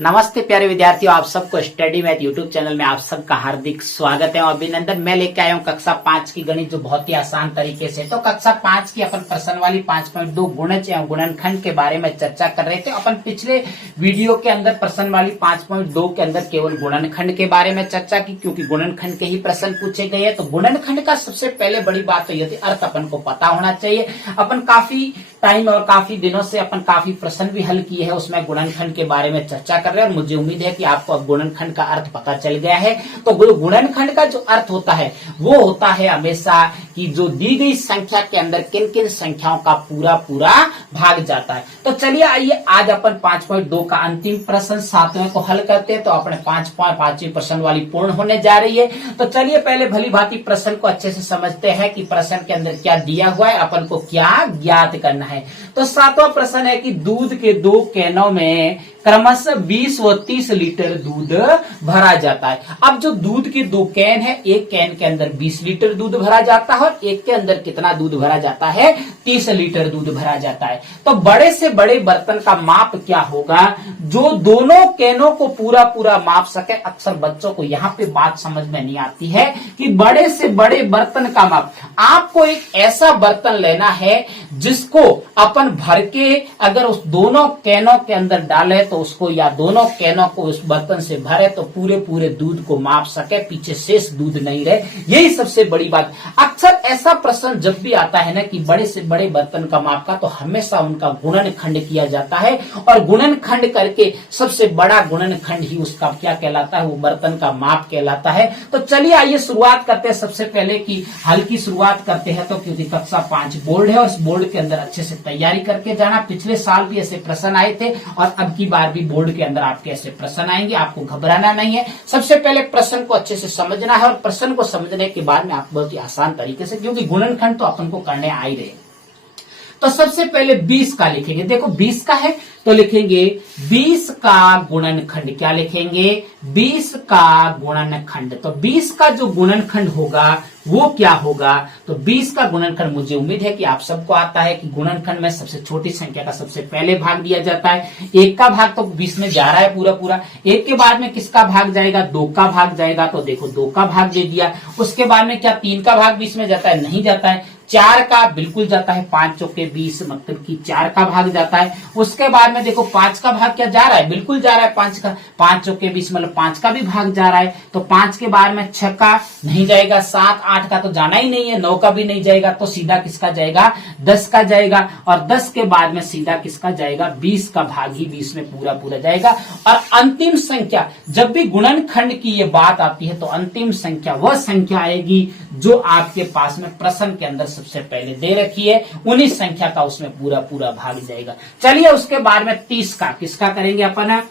नमस्ते प्यारे विद्यार्थियों, आप सबको स्टडी मैथ यूट्यूब चैनल में आप सबका हार्दिक स्वागत है और अभिनंदन। मैं लेके आया हूँ कक्षा 5 की गणित, जो बहुत ही आसान तरीके से। तो कक्षा 5 की अपन प्रश्न वाली 5.2 गुणज एवं गुणनखंड के बारे में चर्चा कर रहे थे। अपन पिछले वीडियो के अंदर प्रश्न वाली 5.2 के अंदर केवल गुणनखंड के बारे में चर्चा की, क्योंकि गुणनखंड के ही प्रश्न पूछे गए हैं। तो गुणनखंड का सबसे पहले बड़ी बात तो यह थी, अर्थ अपन को पता होना चाहिए। अपन काफी टाइम और काफी दिनों से अपन काफी प्रश्न भी हल किए हैं, उसमें गुणनखंड के बारे में चर्चा कर रहे हैं और मुझे उम्मीद है कि आपको अब गुणनखंड का अर्थ पता चल गया है। तो गुणनखंड का जो अर्थ होता है वो होता है हमेशा कि जो दी गई संख्या के अंदर किन किन संख्याओं का पूरा पूरा भाग जाता है। तो चलिए आइए आज अपन 5.2 का अंतिम प्रश्न 7वें को हल करते हैं। तो अपने 5.5वीं प्रश्न वाली पूर्ण होने जा रही है। तो चलिए पहले भली भांति प्रश्न को अच्छे से समझते हैं कि प्रश्न के अंदर क्या दिया हुआ है, अपन को क्या ज्ञात करना है। तो 7वां प्रश्न है कि दूध के 2 कैनों में क्रमशः 20 व 30 लीटर दूध भरा जाता है। अब जो दूध के 2 कैन है, एक कैन के अंदर 20 लीटर दूध भरा जाता है और एक के अंदर कितना दूध भरा जाता है, 30 लीटर दूध भरा जाता है। तो बड़े से बड़े बर्तन का माप क्या होगा जो दोनों कैनों को पूरा पूरा माप सके। अक्सर बच्चों को यहाँ पे बात समझ में नहीं आती है कि बड़े से बड़े बर्तन का माप, आपको एक ऐसा बर्तन लेना है जिसको अपन भर के अगर उस दोनों कैनों के अंदर डाले तो उसको, या दोनों कैनों को उस बर्तन से भरे तो पूरे पूरे दूध को माप सके, पीछे शेष दूध नहीं रहे। यही सबसे बड़ी बात। अक्सर ऐसा प्रश्न जब भी आता है ना कि बड़े से बड़े बर्तन का माप का, तो हमेशा उनका गुणनखंड किया जाता है और गुणनखंड करके सबसे बड़ा गुणनखंड ही उसका क्या कहलाता है, वो बर्तन का माप कहलाता है। तो चलिए आइए शुरुआत करते हैं। सबसे पहले की हल्की शुरुआत करते हैं, तो क्योंकि कक्षा 5 बोर्ड है और इस बोर्ड के अंदर अच्छे से तैयारी करके जाना। पिछले साल भी ऐसे प्रश्न आए थे और अब की बार भी बोर्ड के अंदर आपके ऐसे प्रश्न आएंगे, आपको घबराना नहीं है। सबसे पहले प्रश्न को अच्छे से समझना है और प्रश्न को समझने के बाद में आप बहुत ही आसान तरीके से, क्योंकि गुणनखंड तो अपन को करने आ ही रहे। तो सबसे पहले 20 का लिखेंगे। देखो 20 का है तो लिखेंगे 20 का गुणनखंड। क्या लिखेंगे? 20 का गुणनखंड। तो 20 का जो गुणनखंड होगा वो क्या होगा? तो 20 का गुणनखंड, मुझे उम्मीद है कि आप सबको आता है कि गुणनखंड में सबसे छोटी संख्या का सबसे पहले भाग दिया जाता है। 1 का भाग तो 20 में जा रहा है पूरा पूरा। 1 के बाद में किसका भाग जाएगा? 2 का भाग जाएगा। तो देखो 2 का भाग दे दिया। उसके बाद में क्या 3 का भाग 20 में जाता है? नहीं जाता है। 4 का बिल्कुल जाता है, 5 चौके 20, मतलब कि 4 का भाग जाता है। उसके बाद में देखो 5 का भाग क्या जा रहा है? बिल्कुल जा रहा है 5 का, 5 चौके 20, मतलब 5 का भी भाग जा रहा है। तो 5 के बाद में 6 का नहीं जाएगा, 7 8 का तो जाना ही नहीं है, 9 का भी नहीं जाएगा। तो सीधा किसका जाएगा? 10 का जाएगा। और 10 के बाद में सीधा किसका जाएगा? 20 का भाग ही 20 में पूरा पूरा जाएगा। और अंतिम संख्या, जब भी गुणनखंड की ये बात आती है तो अंतिम संख्या वह संख्या आएगी जो आपके पास में प्रश्न के अंदर सबसे पहले दे रखी है, उन्हीं संख्या का उसमें पूरा पूरा भाग जाएगा। चलिए उसके बाद में 30 का, किसका करेंगे अपन?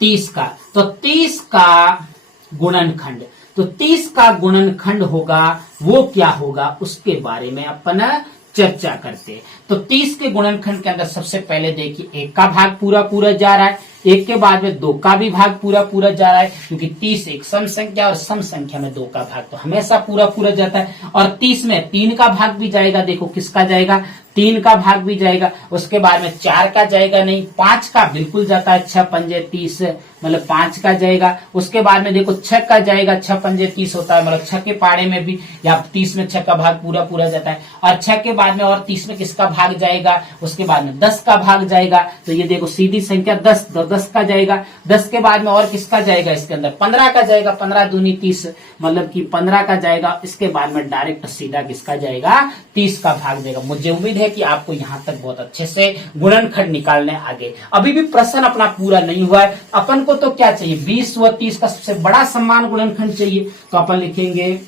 30 का। तो 30 का गुणनखंड, तो 30 का गुणनखंड होगा वो क्या होगा, उसके बारे में अपन चर्चा करते हैं। तो 30 के गुणनखंड के अंदर सबसे पहले देखिए 1 का भाग पूरा पूरा जा रहा है, 1 के बाद में 2 का भी भाग पूरा पूरा जा रहा है, क्योंकि 30 एक सम संख्या और सम संख्या में 2 का भाग तो हमेशा पूरा पूरा जाता है। और 30 में 3 का भाग भी जाएगा। देखो किसका जाएगा? 3 का भाग भी जाएगा। उसके बाद में 4 का जाएगा नहीं, 5 का बिल्कुल जाता है, 6 पंजे 30, मतलब 5 का जाएगा। उसके बाद में देखो 6 का जाएगा, 6 पंजे 30 होता है, मतलब 6 के पाड़े में भी या 30 में 6 का भाग पूरा पूरा जाता है। और 6 के बाद में और 30 में किसका भाग जाएगा? उसके बाद में 10 का भाग जाएगा। तो ये देखो सीधी संख्या 10, तो 10 का जाएगा। 10 के बाद में और किसका जाएगा? इसके अंदर 15 का जाएगा, 15 दूनी 30, मतलब कि 15 का जाएगा। इसके बाद में डायरेक्ट सीधा किसका जाएगा? 30 का भाग जाएगा। मुझे उम्मीद है कि आपको यहां तक बहुत अच्छे से गुणनखंड निकालने आगे। अभी भी प्रश्न अपना पूरा नहीं हुआ है। अपन को तो क्या चाहिए? 20 व 30 का सबसे बड़ा समान गुणनखंड चाहिए। तो अपन लिखेंगे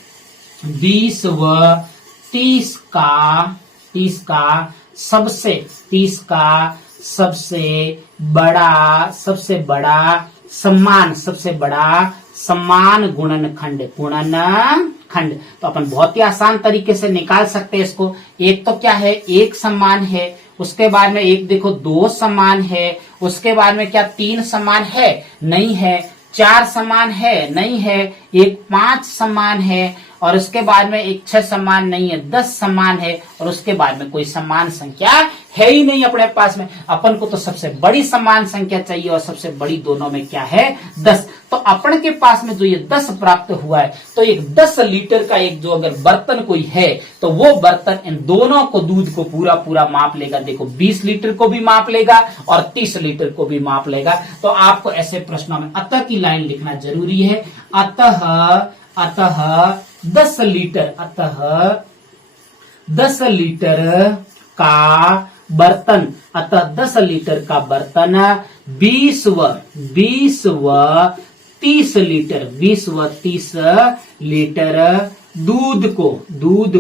20 व 30 का, 30 का सबसे बड़ा समान गुणनखंड। तो अपन बहुत ही आसान तरीके से निकाल सकते हैं इसको। एक तो क्या है? 1 समान है। उसके बाद में एक देखो 2 समान है। उसके बाद में क्या 3 समान है? नहीं है। 4 समान है? नहीं है। एक 5 समान है। और उसके बाद में एक 6 समान नहीं है, 10 समान है, और उसके बाद में कोई समान संख्या है ही नहीं अपने पास में। अपन को तो सबसे बड़ी समान संख्या चाहिए, और सबसे बड़ी दोनों में क्या है, 10। तो अपन के पास में जो ये 10 प्राप्त हुआ है, तो एक 10 लीटर का एक जो अगर बर्तन कोई है, तो वो बर्तन इन दोनों को दूध को पूरा पूरा माप लेगा। देखो 20 लीटर को भी माप लेगा और 30 लीटर को भी माप लेगा। तो आपको ऐसे प्रश्नों में अतः की लाइन लिखना जरूरी है। अतः 10 लीटर, अतः 10 लीटर का बर्तन, अतः 10 लीटर का बर्तन 20 व 30 लीटर, 20 व 30 लीटर दूध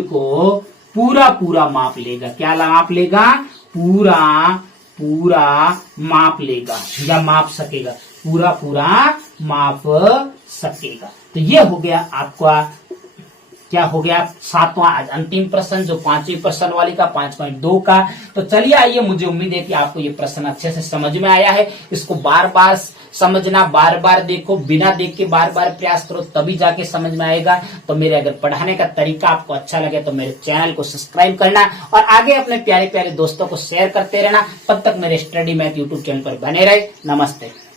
को पूरा पूरा माप लेगा। क्या माप लेगा, पूरा पूरा माप लेगा या माप सकेगा, पूरा पूरा माप सकेगा। तो ये हो गया आपका, क्या हो गया, 7वां आज अंतिम प्रश्न, जो 5वीं प्रश्न वाली का 5.2 का। तो चलिए आइए, मुझे उम्मीद है कि आपको ये प्रश्न अच्छे से समझ में आया है। इसको बार बार समझना, बार बार देखो, बिना देख के बार बार प्रयास करो, तभी जाके समझ में आएगा। तो मेरे अगर पढ़ाने का तरीका आपको अच्छा लगे तो मेरे चैनल को सब्सक्राइब करना और आगे अपने प्यारे प्यारे दोस्तों को शेयर करते रहना। तब तक मेरे स्टडी मैथ यूट्यूब चैनल पर बने रहे। नमस्ते।